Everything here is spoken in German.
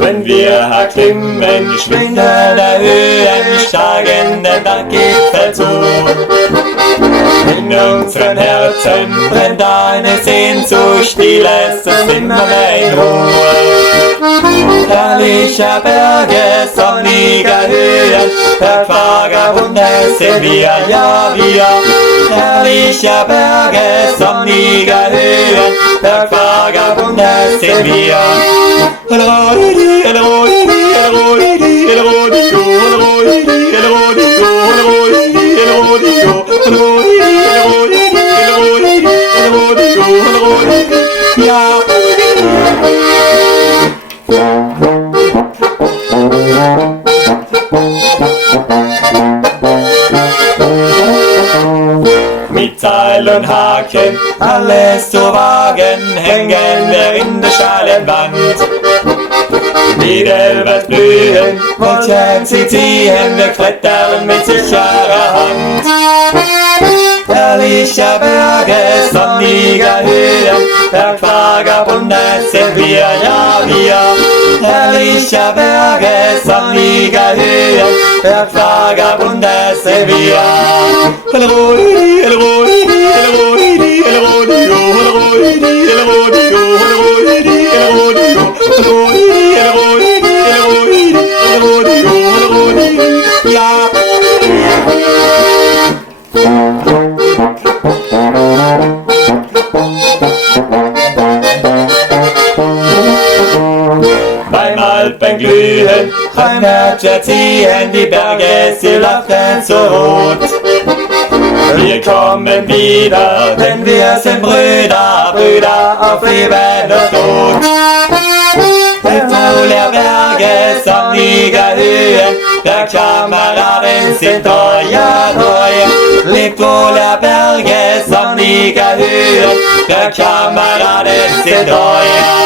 Wenn wir erklimmen die Schwinge der Höhen, steigen den Berggipfel zu. In unseren Herzen brennt eine Sehnsucht, die lässt uns immer mehr in Ruhe. Herrlicher Berge, sonniger Höhen, Bergvagabunde sind wir, ja wir. Herrlicher Berge, sonniger Höhen, Bergvagabunde sind wir. Ja. Mit Seil und Haken, alles zu wagen, hängen wir in der steilen Wand. Die Elbe blühen, Wolken sie ziehen, wir klettern mit sicherer Hand. Herrlicher Berge, sonniger Höhen, Bergvagabunde sind wir, ja wir. Herrlicher Berge, sonniger Höhen, Bergvagabunde sind wir. Ja. Beim Alpenglühen, beim Herzschmerz ziehen die Berge, sie lachen so rot. Wir kommen wieder, denn wir sind Brüder, Brüder auf Leben und Tod. Voller Berge, sonniger Höhen, Bergkameraden sind treuer, treu. Lebt voller Berge, sonniger Höhen, Bergkameraden sind treuer.